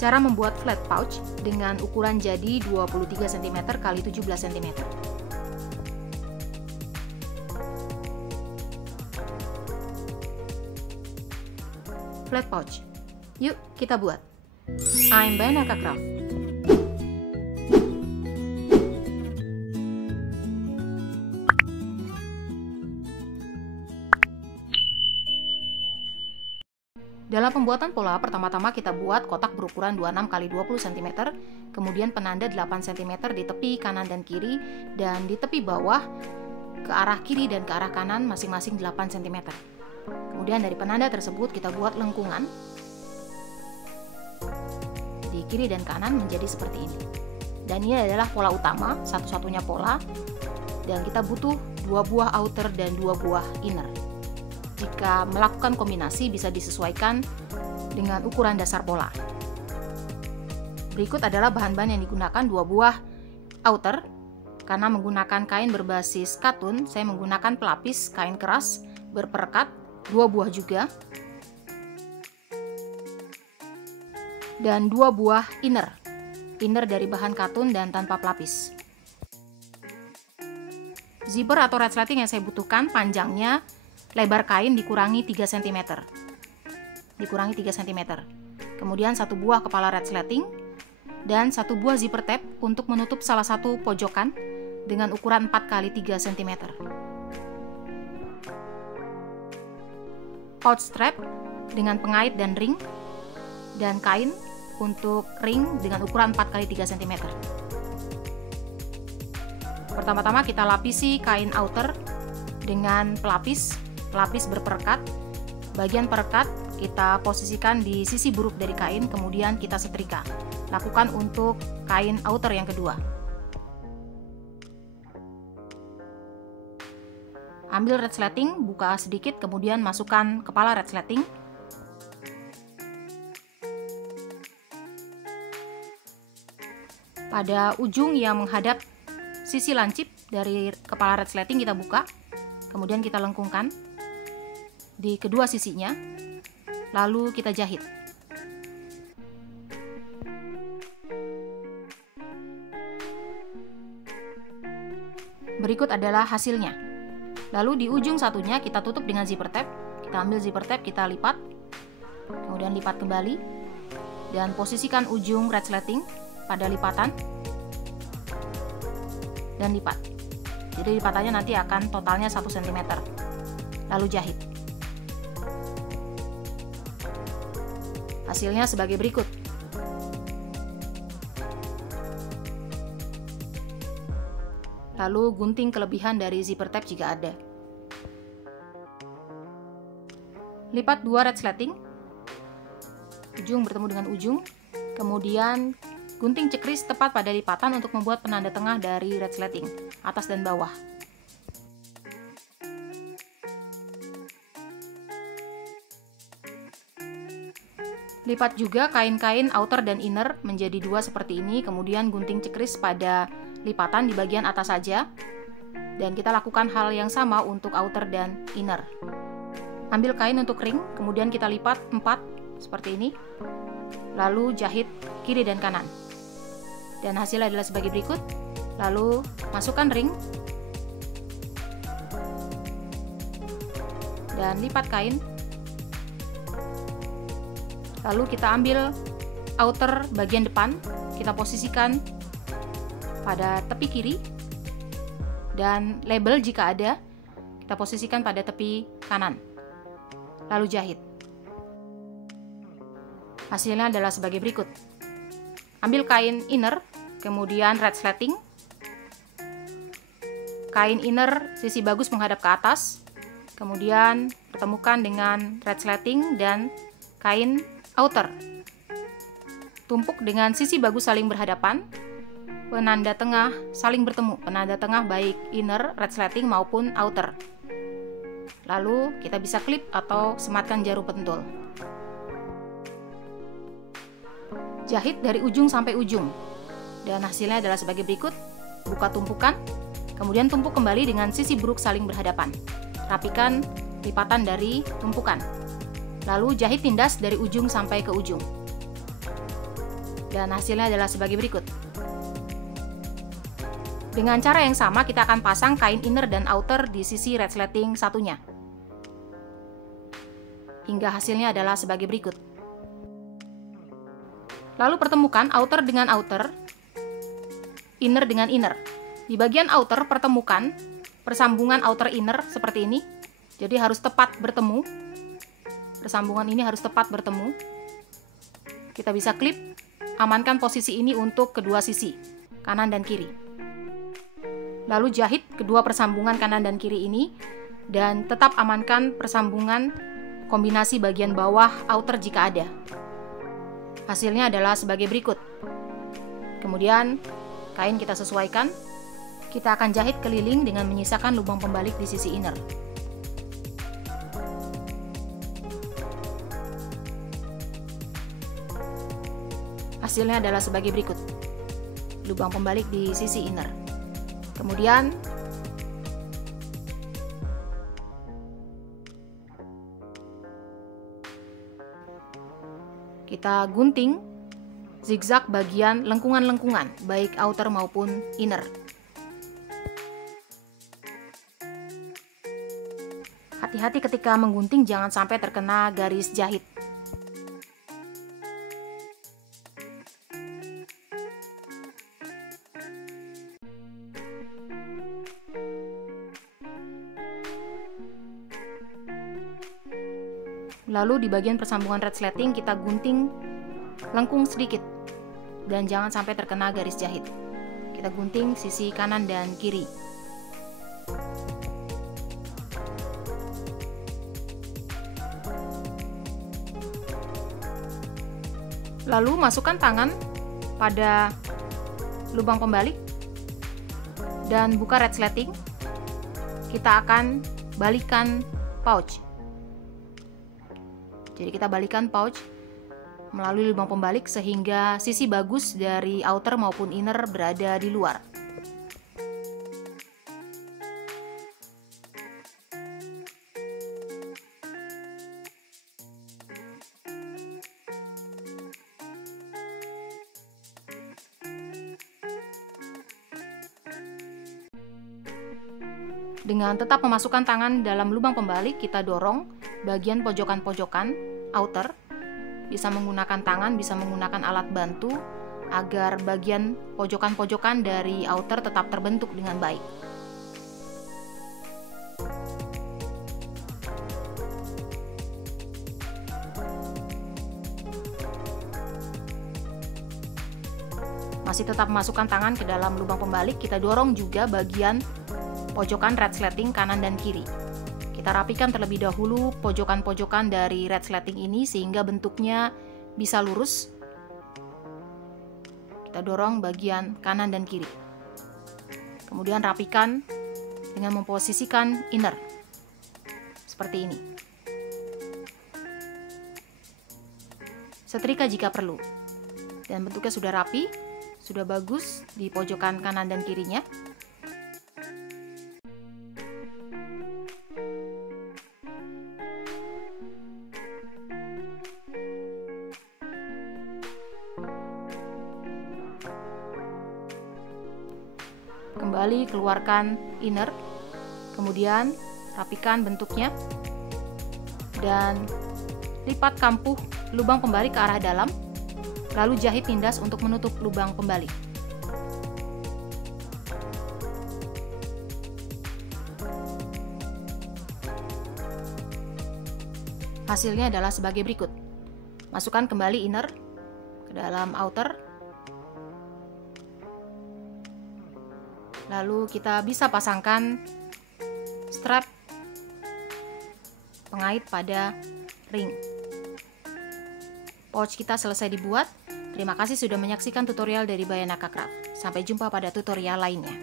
Cara membuat flat pouch dengan ukuran jadi 23 cm x 17 cm. Flat pouch. Yuk kita buat. I'm Bayanaka Craft. Dalam pembuatan pola, pertama-tama kita buat kotak berukuran 26 x 20 cm, kemudian penanda 8 cm di tepi kanan dan kiri, dan di tepi bawah ke arah kiri dan ke arah kanan masing-masing 8 cm. Kemudian dari penanda tersebut kita buat lengkungan di kiri dan kanan menjadi seperti ini. Dan ini adalah pola utama, satu-satunya pola, dan kita butuh 2 buah outer dan 2 buah inner. Jika melakukan kombinasi bisa disesuaikan dengan ukuran dasar pola. Berikut adalah bahan-bahan yang digunakan: 2 buah outer. Karena menggunakan kain berbasis katun, saya menggunakan pelapis kain keras berperekat 2 buah juga. Dan 2 buah inner. Inner dari bahan katun dan tanpa pelapis. Zipper atau resleting yang saya butuhkan panjangnya lebar kain dikurangi 3 cm. Dikurangi 3 cm. Kemudian 1 buah kepala resleting dan 1 buah zipper tape untuk menutup salah satu pojokan dengan ukuran 4 x 3 cm. Pouch strap dengan pengait dan ring, dan kain untuk ring dengan ukuran 4 x 3 cm. Pertama-tama kita lapisi kain outer dengan pelapis berperekat. Bagian perekat kita posisikan di sisi buruk dari kain, kemudian kita setrika. Lakukan untuk kain outer yang kedua. Ambil resleting, buka sedikit, kemudian masukkan kepala resleting. Pada ujung yang menghadap sisi lancip dari kepala resleting kita buka, kemudian kita lengkungkan di kedua sisinya, lalu kita jahit. Berikut adalah hasilnya. Lalu di ujung satunya kita tutup dengan zipper tape. Kita ambil zipper tape, kita lipat, kemudian lipat kembali, dan posisikan ujung resleting pada lipatan, dan lipat. Jadi lipatannya nanti akan totalnya 1 cm. Lalu jahit. Hasilnya sebagai berikut. Lalu gunting kelebihan dari zipper tape jika ada. Lipat 2 resleting, ujung bertemu dengan ujung, kemudian gunting cekris tepat pada lipatan untuk membuat penanda tengah dari resleting, atas dan bawah. Lipat juga kain-kain outer dan inner menjadi 2 seperti ini, kemudian gunting cekris pada lipatan di bagian atas saja. Dan kita lakukan hal yang sama untuk outer dan inner. Ambil kain untuk ring, kemudian kita lipat 4 seperti ini, lalu jahit kiri dan kanan. Dan hasilnya adalah sebagai berikut. Lalu masukkan ring dan lipat kain. Lalu kita ambil outer bagian depan, kita posisikan pada tepi kiri, dan label jika ada kita posisikan pada tepi kanan. Lalu jahit. Hasilnya adalah sebagai berikut. Ambil kain inner, kemudian resleting. Kain inner sisi bagus menghadap ke atas, kemudian pertemukan dengan resleting dan kain outer. Tumpuk dengan sisi bagus saling berhadapan, penanda tengah saling bertemu, penanda tengah baik inner, resleting maupun outer. Lalu kita bisa klip atau sematkan jarum pentul. Jahit dari ujung sampai ujung. Dan hasilnya adalah sebagai berikut. Buka tumpukan, kemudian tumpuk kembali dengan sisi buruk saling berhadapan. Rapikan lipatan dari tumpukan. Lalu jahit tindas dari ujung sampai ke ujung. Dan hasilnya adalah sebagai berikut. Dengan cara yang sama kita akan pasang kain inner dan outer di sisi resleting satunya. Hingga hasilnya adalah sebagai berikut. Lalu pertemukan outer dengan outer, inner dengan inner. Di bagian outer pertemukan persambungan outer inner seperti ini. Jadi harus tepat bertemu. Persambungan ini harus tepat bertemu. Kita bisa klip, amankan posisi ini untuk kedua sisi, kanan dan kiri. Lalu jahit kedua persambungan kanan dan kiri ini, dan tetap amankan persambungan kombinasi bagian bawah outer jika ada. Hasilnya adalah sebagai berikut. Kemudian, kain kita sesuaikan. Kita akan jahit keliling dengan menyisakan lubang pembalik di sisi inner. Hasilnya adalah sebagai berikut. Lubang pembalik di sisi inner. Kemudian kita gunting zigzag bagian lengkungan-lengkungan, baik outer maupun inner. Hati-hati ketika menggunting, jangan sampai terkena garis jahit. Lalu di bagian persambungan resleting kita gunting lengkung sedikit dan jangan sampai terkena garis jahit. Kita gunting sisi kanan dan kiri. Lalu masukkan tangan pada lubang pembalik dan buka resleting. Kita akan balikan pouch. Jadi kita balikan pouch melalui lubang pembalik sehingga sisi bagus dari outer maupun inner berada di luar. Dengan tetap memasukkan tangan dalam lubang pembalik, kita dorong bagian pojokan-pojokan outer, bisa menggunakan tangan, bisa menggunakan alat bantu agar bagian pojokan-pojokan dari outer tetap terbentuk dengan baik. Masih tetap memasukkan tangan ke dalam lubang pembalik, kita dorong juga bagian pojokan resleting kanan dan kiri. Kita rapikan terlebih dahulu pojokan-pojokan dari resleting ini sehingga bentuknya bisa lurus. Kita dorong bagian kanan dan kiri. Kemudian rapikan dengan memposisikan inner. Seperti ini. Setrika jika perlu. Dan bentuknya sudah rapi, sudah bagus di pojokan kanan dan kirinya. Kembali keluarkan inner, kemudian rapikan bentuknya dan lipat kampuh lubang pembalik ke arah dalam, lalu jahit tindas untuk menutup lubang pembalik. Hasilnya adalah sebagai berikut. Masukkan kembali inner ke dalam outer. Lalu kita bisa pasangkan strap pengait pada ring. Pouch kita selesai dibuat. Terima kasih sudah menyaksikan tutorial dari Bayanaka Craft. Sampai jumpa pada tutorial lainnya.